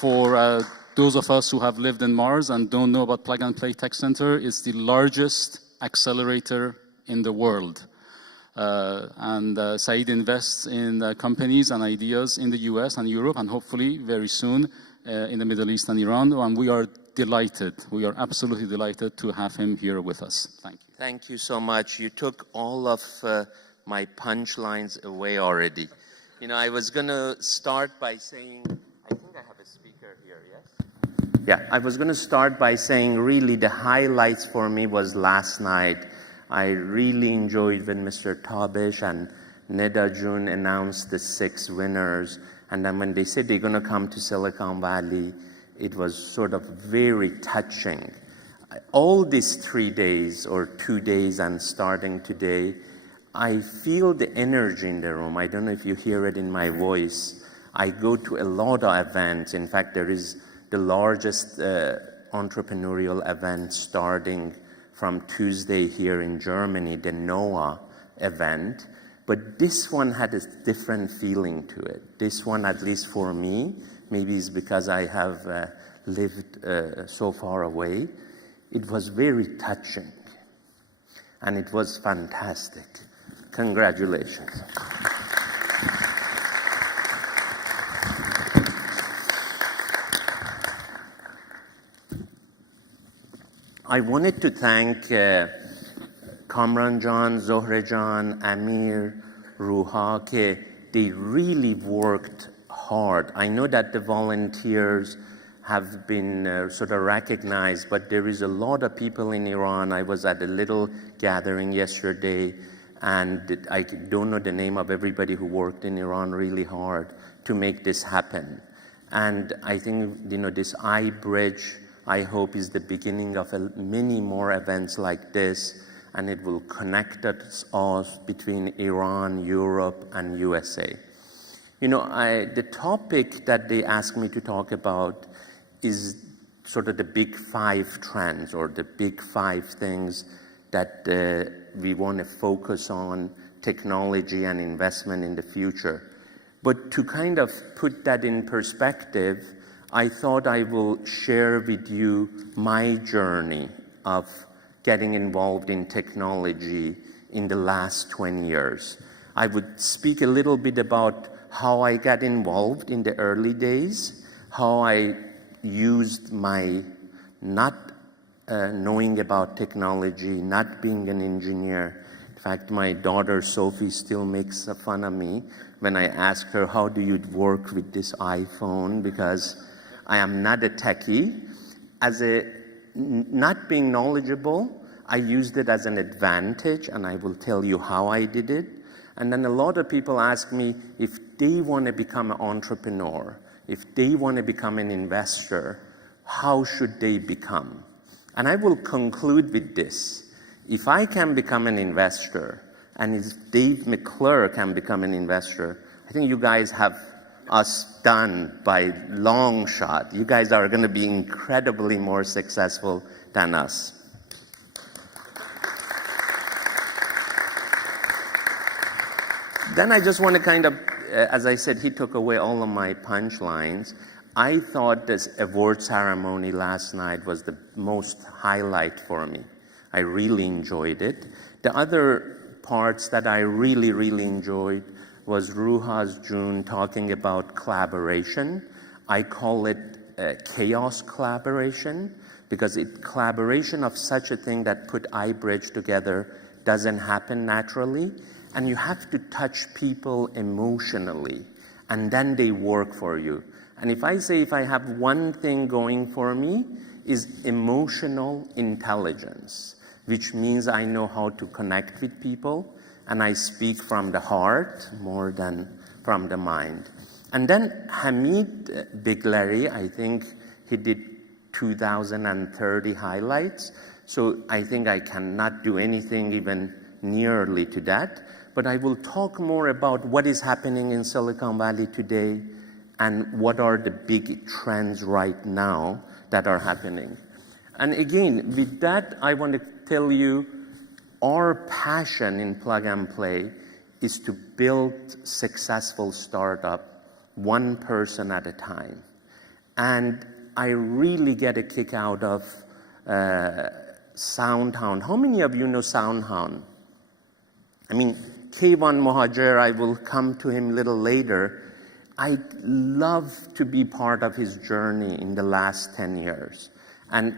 For those of us who have lived in Mars and don't know about Plug and Play Tech Center, it's the largest accelerator in the world. Saeed invests in companies and ideas in the US and Europe, and hopefully very soon in the Middle East and Iran. And we are delighted. We are absolutely delighted to have him here with us. Thank you. Thank you so much. You took all of my punchlines away already. You know, I was going to start by saying, I think I have a speaker here, yes? Yeah, I was going to start by saying really the highlights for me was last night. I really enjoyed when Mr. Tabish and Neda June announced the 6 winners. And then when they said they're going to come to Silicon Valley, it was sort of very touching. All these 3 days or 2 days and starting today, I feel the energy in the room. I don't know if you hear it in my voice. I go to a lot of events. In fact, there is the largest entrepreneurial event starting from Tuesday here in Germany, the NOAA event. But this one had a different feeling to it. This one, at least for me, maybe it's because I have lived so far away, it was very touching. And it was fantastic. Congratulations. I wanted to thank Kamran Jan, Zohre Jan, Amir, Ruha, they really worked hard. I know that the volunteers have been sort of recognized, but there is a lot of people in Iran. I was at a little gathering yesterday, and I don't know the name of everybody who worked in Iran really hard to make this happen. And I think, you know, this iBRIDGE, I hope, is the beginning of many more events like this, and it will connect us all between Iran, Europe, and USA. You know, the topic that they asked me to talk about is sort of the big 5 trends, or the big 5 things that we want to focus on, technology and investment in the future. But to kind of put that in perspective, I thought I will share with you my journey of getting involved in technology in the last 20 years. I would speak a little bit about how I got involved in the early days, how I used my not knowing about technology, not being an engineer. In fact, my daughter Sophie still makes fun of me when I ask her, how do you work with this iPhone? Because I am not a techie. Not being knowledgeable, I used it as an advantage, and I will tell you how I did it. And then a lot of people ask me if they want to become an entrepreneur, if they want to become an investor, how should they become? And I will conclude with this. If I can become an investor, and if Dave McClure can become an investor, I think you guys have us done by long shot. You guys are going to be incredibly more successful than us. Then I just want to kind of, as I said, he took away all of my punchlines. I thought this award ceremony last night was the most highlight for me. I really enjoyed it. The other parts that I really, really enjoyed was Ruha's June talking about collaboration. I call it chaos collaboration, because collaboration of such a thing that put iBRIDGE together doesn't happen naturally. And you have to touch people emotionally, and then they work for you. And if I have one thing going for me, is emotional intelligence, which means I know how to connect with people, and I speak from the heart more than from the mind. And then Hamid Bigleri, I think he did 2030 highlights, so I think I cannot do anything even nearly to that. But I will talk more about what is happening in Silicon Valley today and what are the big trends right now that are happening. And again, with that, I want to tell you our passion in Plug and Play is to build successful startup one person at a time. And I really get a kick out of SoundHound. How many of you know SoundHound? I mean, K1 Mohajer, I will come to him a little later. I'd love to be part of his journey in the last 10 years. And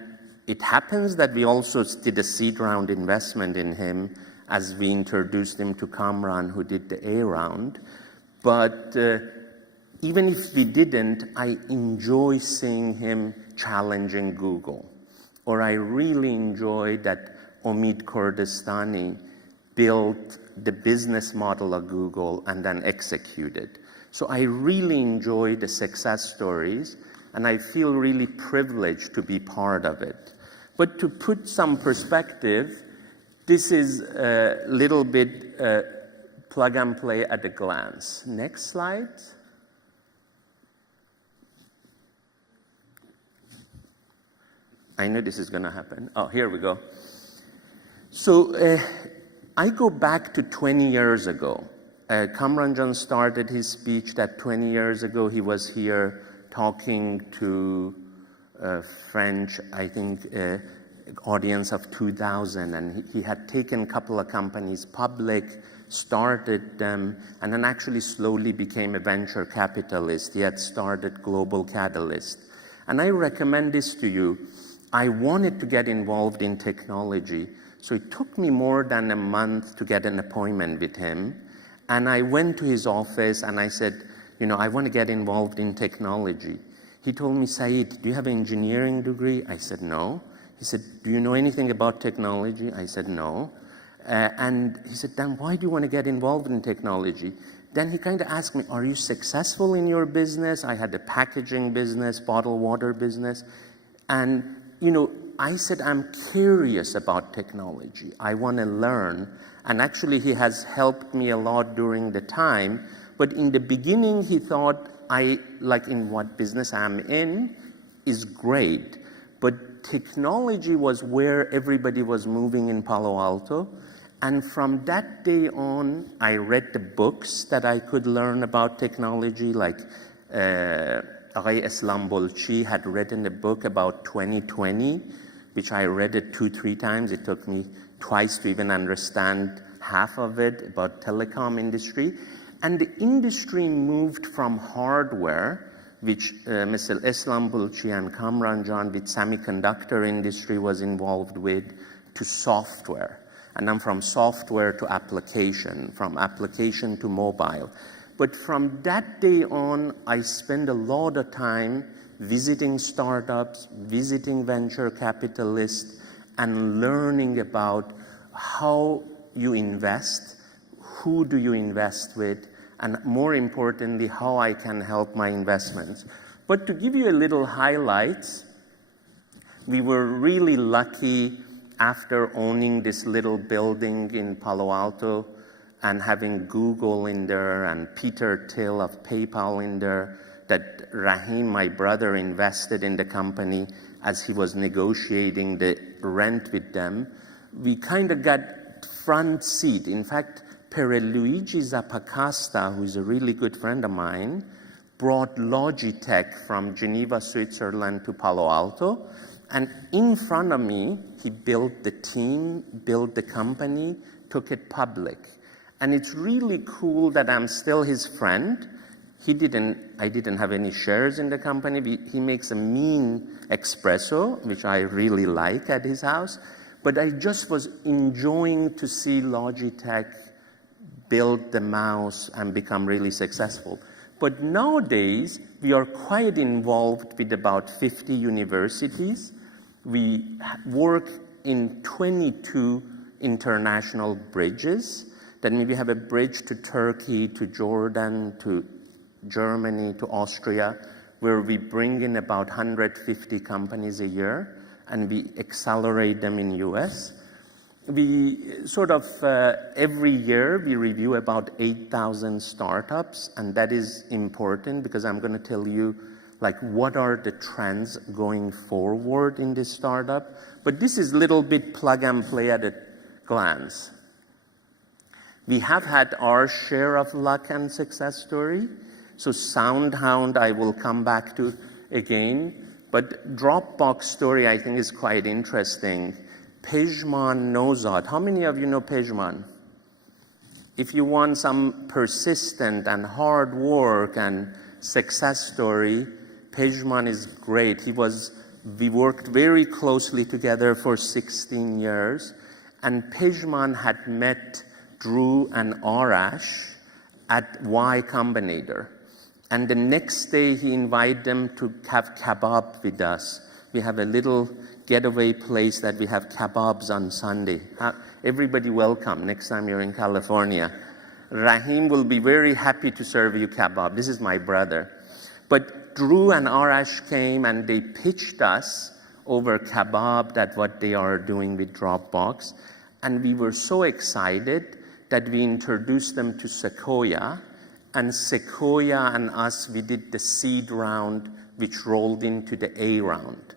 it happens that we also did a seed round investment in him as we introduced him to Kamran, who did the A round. But even if we didn't, I enjoy seeing him challenging Google. Or I really enjoy that Omid Kurdistani built the business model of Google and then executed. So I really enjoy the success stories, and I feel really privileged to be part of it. But to put some perspective, this is a little bit plug and play at a glance. Next slide. I know this is going to happen. Oh, here we go. So I go back to 20 years ago. Kamran Jan started his speech that 20 years ago he was here talking to French, I think, audience of 2,000, and he had taken a couple of companies public, started them, and then actually slowly became a venture capitalist. He had started Global Catalyst. And I recommend this to you. I wanted to get involved in technology, so it took me more than a month to get an appointment with him. And I went to his office and I said, you know, I want to get involved in technology. He told me, Saeed, do you have an engineering degree? I said, no. He said, do you know anything about technology? I said, no. And he said, then why do you want to get involved in technology? Then he kind of asked me, are you successful in your business? I had a packaging business, bottled water business. And, you know, I said, I'm curious about technology. I want to learn. And actually, he has helped me a lot during the time. But in the beginning, he thought, like in what business I'm in, is great. But technology was where everybody was moving in Palo Alto. And from that day on, I read the books that I could learn about technology, like Aghay Eslambolchi had written a book about 2020, which I read it 2-3 times. It took me twice to even understand half of it about telecom industry. And the industry moved from hardware, which Mr. Eslambolchi and Kamran Jan with semiconductor industry was involved with, to software. And then from software to application, from application to mobile. But from that day on, I spent a lot of time visiting startups, visiting venture capitalists, and learning about how you invest, who do you invest with, and more importantly, how I can help my investments. But to give you a little highlights, we were really lucky after owning this little building in Palo Alto and having Google in there and Peter Thiel of PayPal in there, that Rahim, my brother, invested in the company as he was negotiating the rent with them. We kind of got front seat. In fact, Pierluigi Zappacosta, who is a really good friend of mine, brought Logitech from Geneva, Switzerland to Palo Alto. And in front of me, he built the team, built the company, took it public. And it's really cool that I'm still his friend. I didn't have any shares in the company. He makes a mean espresso, which I really like at his house. But I just was enjoying to see Logitech build the mouse and become really successful. But nowadays, we are quite involved with about 50 universities. We work in 22 international bridges. That means we have a bridge to Turkey, to Jordan, to Germany, to Austria, where we bring in about 150 companies a year, and we accelerate them in US. We sort of, every year, we review about 8,000 startups, and that is important because I'm going to tell you, like, what are the trends going forward in this startup. But this is a little bit plug and play at a glance. We have had our share of luck and success story. So SoundHound, I will come back to. again. But Dropbox story, I think, is quite interesting. Pejman Nozad. How many of you know Pejman? If you want some persistent and hard work and success story, Pejman is great. We worked very closely together for 16 years, and Pejman had met Drew and Arash at Y Combinator. And the next day he invited them to have kebab with us. We have a little getaway place that we have kebabs on Sunday. Everybody welcome next time you're in California. Rahim will be very happy to serve you kebab. This is my brother. But Drew and Arash came and they pitched us over kebab, that what they are doing with Dropbox. And we were so excited that we introduced them to Sequoia. And Sequoia and us, we did the seed round, which rolled into the A round.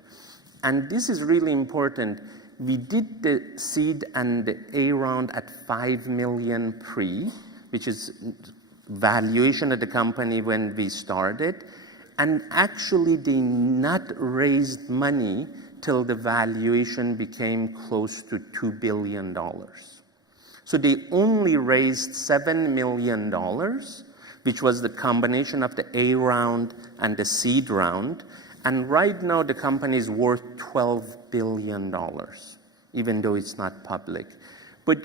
And this is really important. We did the seed and the A round at 5 million pre, which is valuation of the company when we started. And actually, they not raised money till the valuation became close to $2 billion. So they only raised $7 million, which was the combination of the A round and the seed round. And right now, the company is worth $12 billion, even though it's not public. But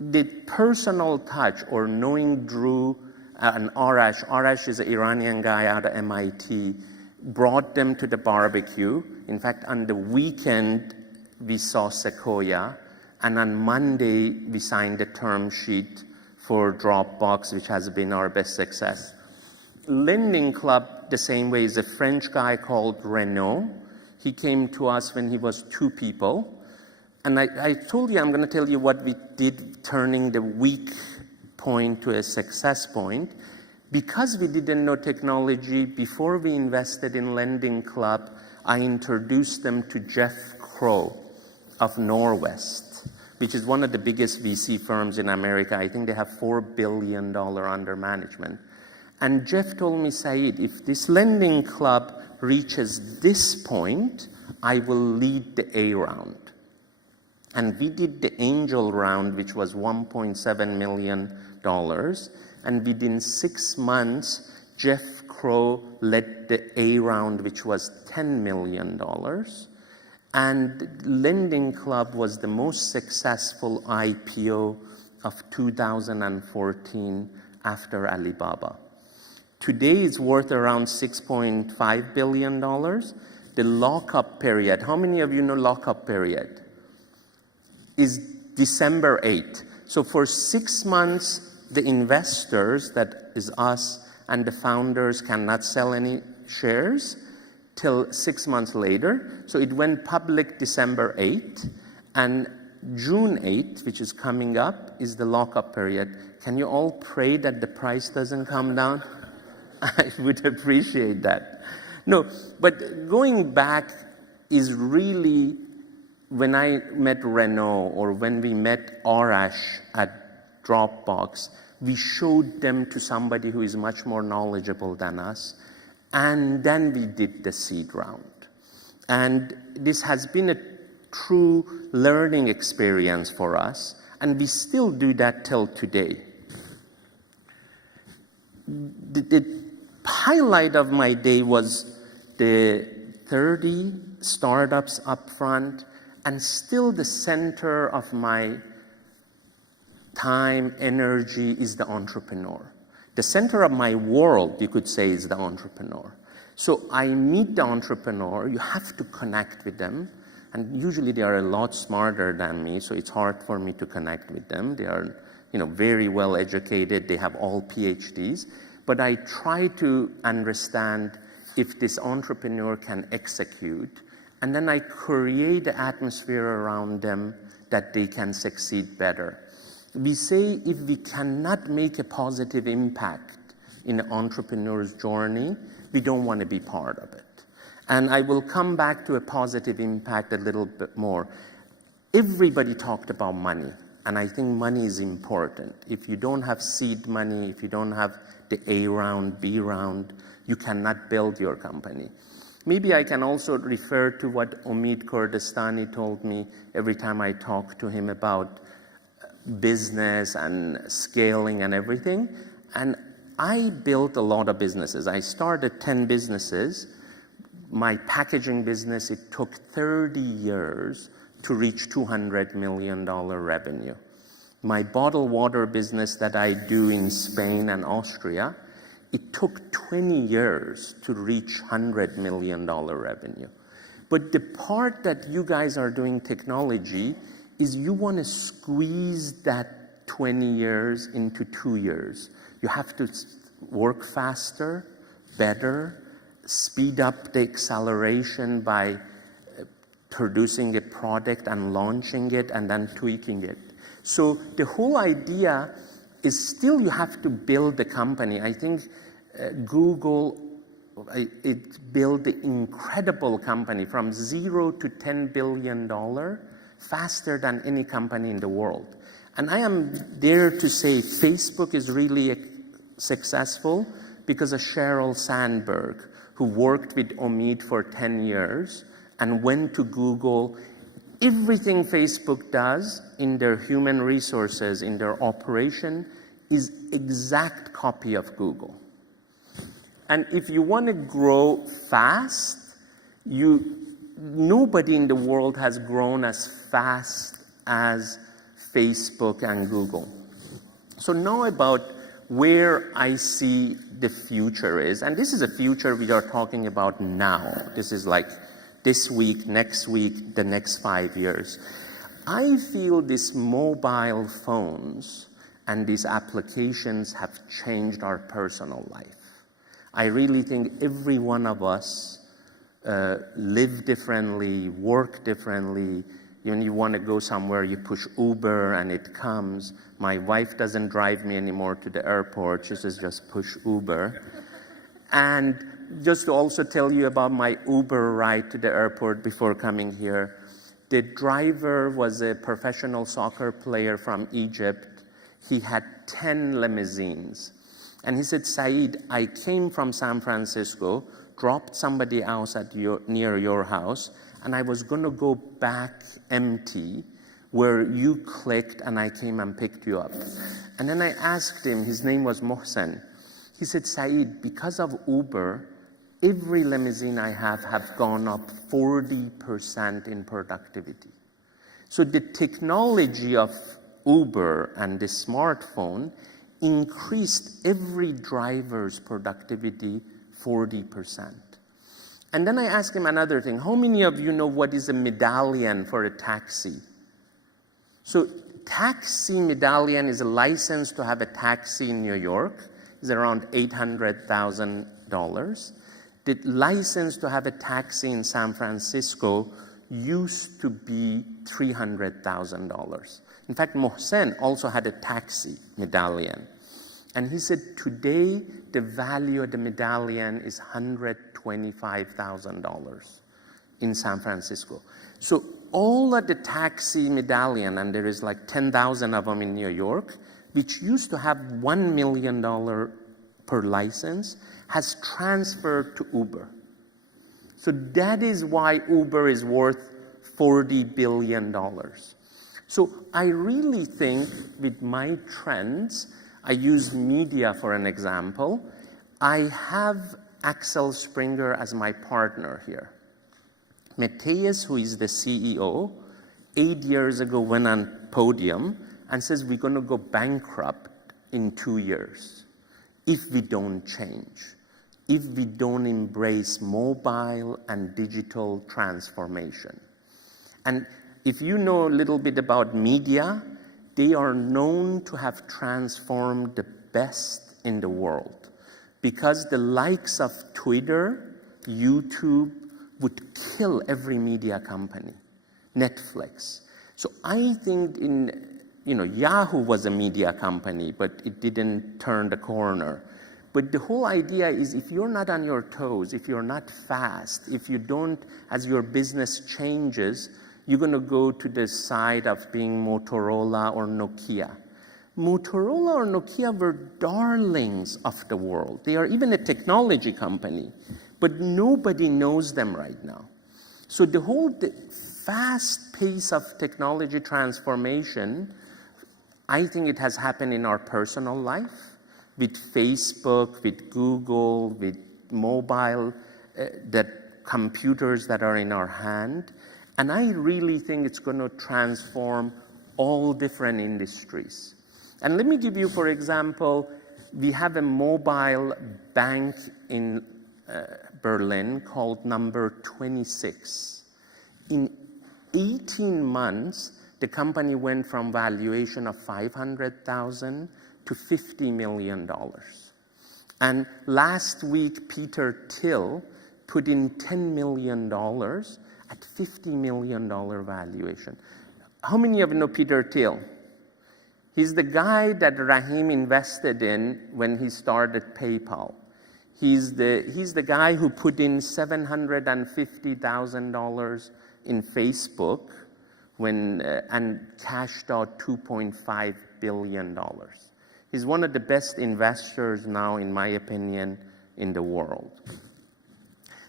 the personal touch, or knowing Drew and Arash is an Iranian guy out of MIT, brought them to the barbecue. In fact, on the weekend, we saw Sequoia. And on Monday, we signed the term sheet for Dropbox, which has been our best success. Lending Club, the same way, is a French guy called Renaud. He came to us when he was 2 people. And I told you, I'm going to tell you what we did, turning the weak point to a success point. Because we didn't know technology, before we invested in Lending Club, I introduced them to Jeff Crow of Norwest, which is one of the biggest VC firms in America. I think they have $4 billion under management. And Jeff told me, Saeed, if this Lending Club reaches this point, I will lead the A round. And we did the angel round, which was $1.7 million. And within 6 months, Jeff Crow led the A round, which was $10 million. And Lending Club was the most successful IPO of 2014 after Alibaba. Today it's worth around $6.5 billion. The lockup period, how many of you know lockup period? Is December 8th. So for 6 months, the investors, that is us, and the founders cannot sell any shares till 6 months later. So it went public December 8th, and June 8th, which is coming up, is the lockup period. Can you all pray that the price doesn't come down? I would appreciate that. No, but going back is really, when I met Renaud or when we met Arash at Dropbox, we showed them to somebody who is much more knowledgeable than us, and then we did the seed round. And this has been a true learning experience for us, and we still do that till today. The highlight of my day was the 30 startups up front, and still the center of my time, energy is the entrepreneur. The center of my world, you could say, is the entrepreneur. So I meet the entrepreneur, you have to connect with them, and usually they are a lot smarter than me, so it's hard for me to connect with them. They are, very well educated, they have all PhDs, but I try to understand if this entrepreneur can execute, and then I create the atmosphere around them that they can succeed better. We say if we cannot make a positive impact in an entrepreneur's journey, we don't want to be part of it. And I will come back to a positive impact a little bit more. Everybody talked about money, and I think money is important. If you don't have seed money, if you don't have the A round, B round, you cannot build your company. Maybe I can also refer to what Omid Kurdistani told me every time I talk to him about business and scaling and everything. And I built a lot of businesses. I started 10 businesses. My packaging business, it took 30 years to reach $200 million revenue. My bottled water business that I do in Spain and Austria, it took 20 years to reach $100 million revenue. But the part that you guys are doing technology is you want to squeeze that 20 years into 2 years. You have to work faster, better, speed up the acceleration by producing a product and launching it and then tweaking it. So the whole idea is still you have to build the company. I think Google, it built an incredible company from 0 to $10 billion faster than any company in the world. And I am there to say Facebook is really successful because of Sheryl Sandberg, who worked with Omid for 10 years and went to Google. Everything Facebook does in their human resources, in their operation, is exact copy of Google. And if you want to grow fast, nobody in the world has grown as fast as Facebook and Google. So now about where I see the future is, and this is a future we are talking about now. This is like this week, next week, the next 5 years. I feel these mobile phones and these applications have changed our personal life. I really think every one of us live differently, work differently. When you want to go somewhere, you push Uber and it comes. My wife doesn't drive me anymore to the airport. She says, just push Uber. And just to also tell you about my Uber ride to the airport before coming here, the driver was a professional soccer player from Egypt. He had 10 limousines. And he said, Saeed, I came from San Francisco, dropped somebody else near your house, and I was going to go back empty where you clicked and I came and picked you up. And then I asked him, his name was Mohsen. He said, Saeed, because of Uber, every limousine I have gone up 40% in productivity. So the technology of Uber and the smartphone increased every driver's productivity 40%. And then I asked him another thing. How many of you know what is a medallion for a taxi? So taxi medallion is a license to have a taxi in New York. It's around $800,000. The license to have a taxi in San Francisco used to be $300,000. In fact, Mohsen also had a taxi medallion. And he said today the value of the medallion is $125,000 in San Francisco. So all of the taxi medallion, and there is like 10,000 of them in New York, which used to have $1 million per license, has transferred to Uber. So that is why Uber is worth $40 billion. So I really think with my trends, I use media for an example. I have Axel Springer as my partner here. Matthias, who is the CEO, 8 years ago went on podium and says we're going to go bankrupt in 2 years if we don't change, if we don't embrace mobile and digital transformation. And if you know a little bit about media, they are known to have transformed the best in the world because the likes of Twitter, YouTube would kill every media company, Netflix. So I think Yahoo was a media company, but it didn't turn the corner. But the whole idea is if you're not on your toes, if you're not fast, if you don't, as your business changes, you're going to go to the side of being Motorola or Nokia. Motorola or Nokia were darlings of the world. They are even a technology company, but nobody knows them right now. So the whole fast pace of technology transformation, I think it has happened in our personal life with Facebook, with Google, with mobile, that computers that are in our hand. And I really think it's going to transform all different industries. And let me give you, for example, we have a mobile bank in Berlin called Number 26. In 18 months, the company went from valuation of 500,000 to $50 million. And last week, Peter Thiel put in $10 million at $50 million valuation. How many of you know Peter Thiel? He's the guy that Rahim invested in when he started PayPal. He's the guy who put in $750,000 in Facebook and cashed out $2.5 billion. He's one of the best investors now, in my opinion, in the world.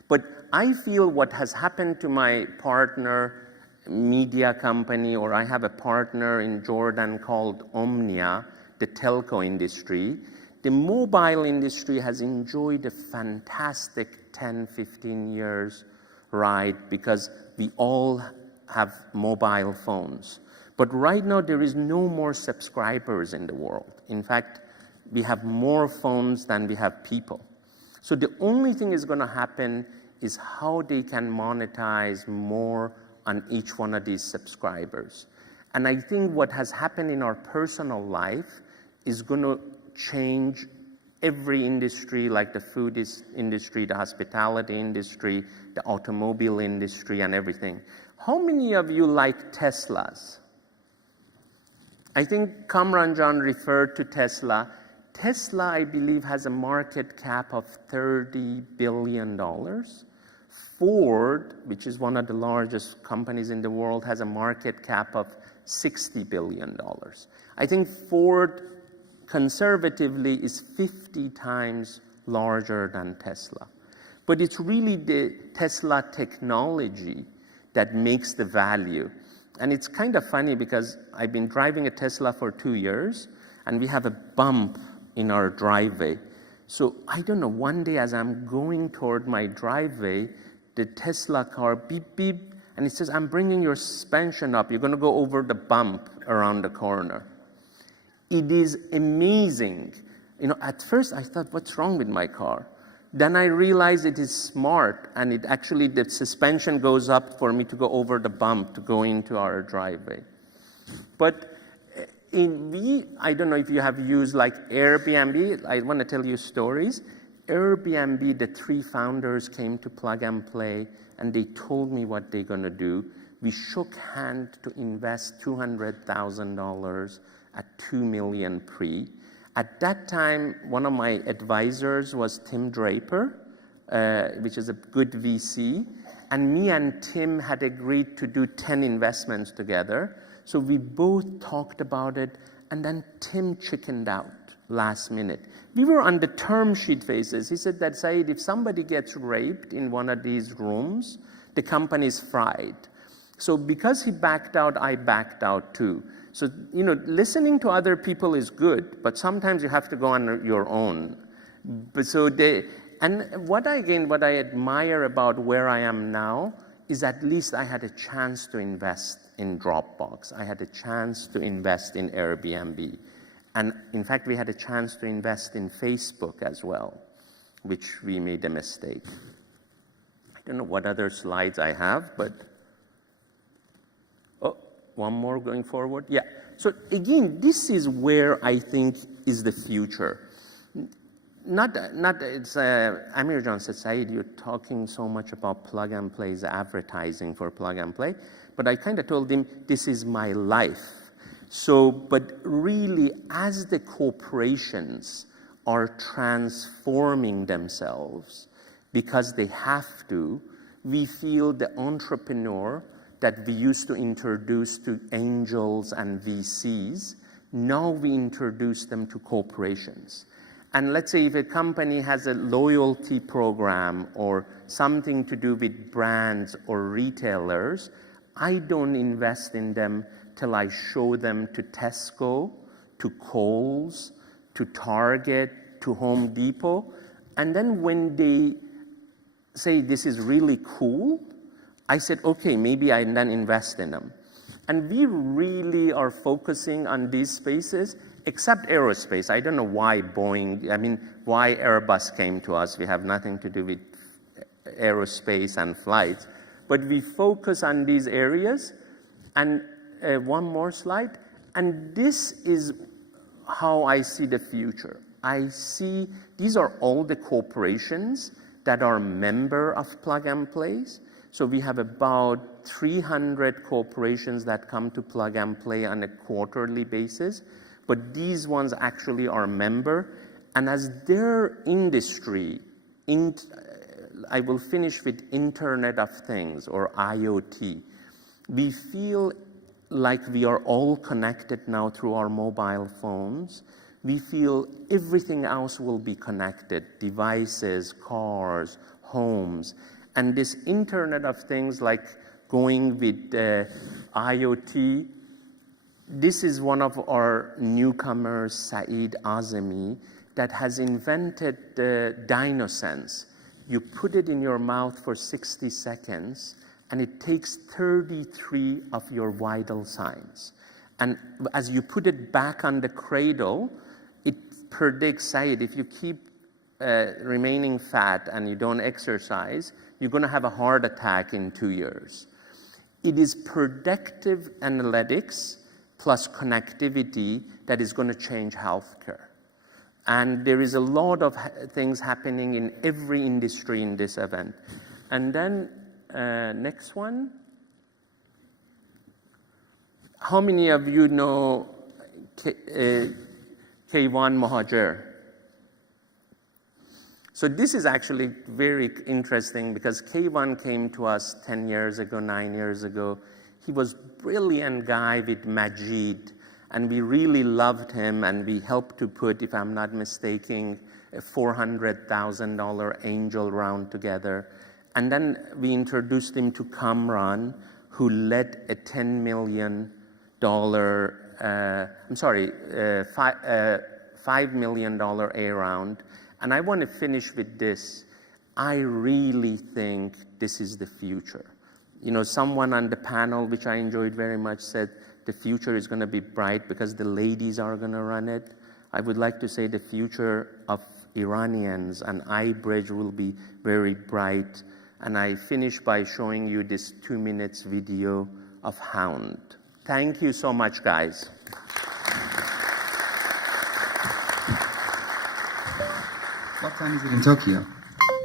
But I feel what has happened to my partner media company, or I have a partner in Jordan called Omnia, the telco industry. The mobile industry has enjoyed a fantastic 10, 15 years ride because we all have mobile phones. But right now there is no more subscribers in the world. In fact, we have more phones than we have people. So the only thing is going to happen is how they can monetize more on each one of these subscribers. And I think what has happened in our personal life is going to change every industry, like the food industry, the hospitality industry, the automobile industry, and everything. How many of you like Teslas? I think Kamran John referred to Tesla. Tesla, I believe, has a market cap of $30 billion. Ford, which is one of the largest companies in the world, has a market cap of $60 billion. I think Ford, conservatively, is 50 times larger than Tesla. But it's really the Tesla technology that makes the value. And it's kind of funny because I've been driving a Tesla for 2 years, and we have a bump in our driveway. So I don't know, one day as I'm going toward my driveway, the Tesla car beep, beep, and it says, I'm bringing your suspension up. You're going to go over the bump around the corner. It is amazing. You know, at first I thought, what's wrong with my car? Then I realized it is smart, and it actually, the suspension goes up for me to go over the bump to go into our driveway. But I don't know if you have used like Airbnb. I want to tell you stories. Airbnb, the 3 founders came to Plug and Play, and they told me what they're going to do. We shook hands to invest $200,000 at $2 million pre. At that time, one of my advisors was Tim Draper, which is a good VC, and me and Tim had agreed to do 10 investments together. So we both talked about it, and then Tim chickened out last minute. We were on the term sheet phases. He said that, Saeed, if somebody gets raped in one of these rooms, the company's fried. So because he backed out, I backed out too. So, you know, listening to other people is good, but sometimes you have to go on your own. And what I admire about where I am now is at least I had a chance to invest in Dropbox. I had a chance to invest in Airbnb. And in fact, we had a chance to invest in Facebook as well, which we made a mistake. I don't know what other slides I have, but one more going forward. Yeah. So again, this is where I think is the future. Amir John said, Saeed, you're talking so much about Plug and Play's advertising for Plug and Play, but I kind of told him, this is my life. So, but really, as the corporations are transforming themselves because they have to, we feel the entrepreneur that we used to introduce to angels and VCs, now we introduce them to corporations. And let's say if a company has a loyalty program or something to do with brands or retailers, I don't invest in them till I show them to Tesco, to Kohl's, to Target, to Home Depot. And then when they say this is really cool, I said, okay, maybe I then invest in them. And we really are focusing on these spaces, except aerospace. I don't know why why Airbus came to us. We have nothing to do with aerospace and flights. But we focus on these areas. And one more slide. And this is how I see the future. I see these are all the corporations that are member of Plug and Plays. So we have about 300 corporations that come to Plug and Play on a quarterly basis. But these ones actually are member. And as their industry, I will finish with Internet of Things or IoT. We feel like we are all connected now through our mobile phones. We feel everything else will be connected, devices, cars, homes. And this Internet of Things, like going with IoT, this is one of our newcomers, Saeed Amidi, that has invented DynoSense. You put it in your mouth for 60 seconds, and it takes 33 of your vital signs. And as you put it back on the cradle, it predicts, Saeed, if you keep remaining fat and you don't exercise, you're going to have a heart attack in 2 years. It is predictive analytics plus connectivity that is going to change healthcare. And there is a lot of things happening in every industry in this event. And then next one. How many of you know K1 Mohajer? So this is actually very interesting because K1 came to us 10 years ago, 9 years ago. He was a brilliant guy with Majid, and we really loved him, and we helped to put, if I'm not mistaken, a $400,000 angel round together. And then we introduced him to Kamran, who led a $10 million, $5 million A round. And I want to finish with this. I really think this is the future. You know, someone on the panel, which I enjoyed very much, said the future is going to be bright because the ladies are going to run it. I would like to say the future of Iranians and iBRIDGE will be very bright. And I finish by showing you this 2 minutes video of Hound. Thank you so much, guys. What time is it in Tokyo?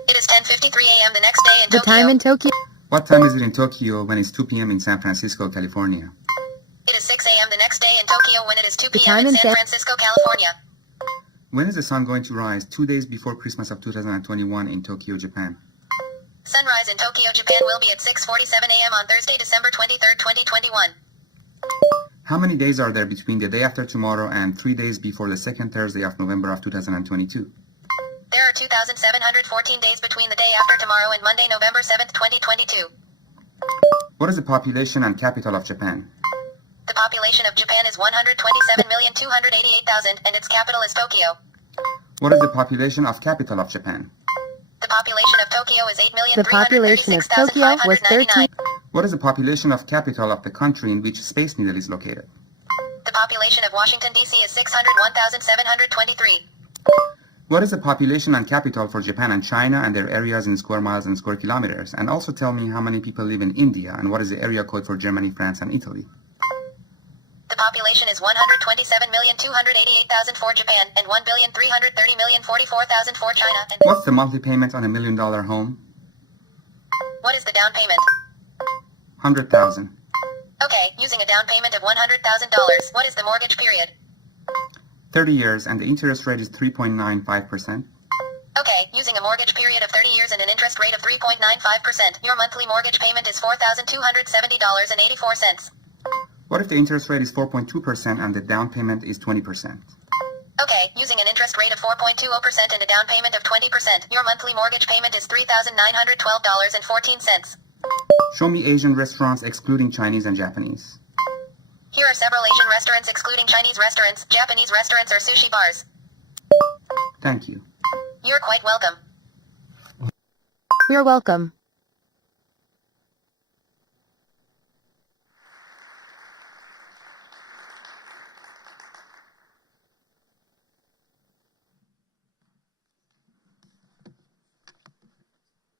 It is 10:53 a.m. the next day in Tokyo. The time in Tokyo. What time is it in Tokyo when it's 2 p.m. in San Francisco, California? It is 6 a.m. the next day in Tokyo when it is 2 The p.m. time in in San Francisco, California. When is the sun going to rise 2 days before Christmas of 2021 in Tokyo, Japan? Sunrise in Tokyo, Japan will be at 6:47 a.m. on Thursday, December 23rd, 2021. How many days are there between the day after tomorrow and 3 days before the second Thursday of November of 2022? There are 2,714 days between the day after tomorrow and Monday, November 7th, 2022. What is the population and capital of Japan? The population of Japan is 127,288,000 and its capital is Tokyo. What is the population of capital of Japan? The population of Tokyo is The population of Tokyo was 13. What is the population of capital of the country in which Space Needle is located? The population of Washington, D.C. is 601,723. What is the population and capital for Japan and China and their areas in square miles and square kilometers? And also tell me how many people live in India and what is the area code for Germany, France, and Italy? The population is 127,288,000 for Japan and 1,330,044,000 for China. And What's the monthly payment on $1 million home? what is the down payment? 100,000. Okay, using a down payment of $100,000. What is the mortgage period? 30 years and the interest rate is 3.95%. Okay, using a mortgage period of 30 years and an interest rate of 3.95%. Your monthly mortgage payment is $4,270.84. What if the interest rate is 4.2% and the down payment is 20%? Okay, using an interest rate of 4.20% and a down payment of 20%, your monthly mortgage payment is $3,912.14. Show me Asian restaurants excluding Chinese and Japanese. Here are several Asian restaurants excluding Chinese restaurants, Japanese restaurants, or sushi bars. Thank you. You're quite welcome. You're welcome.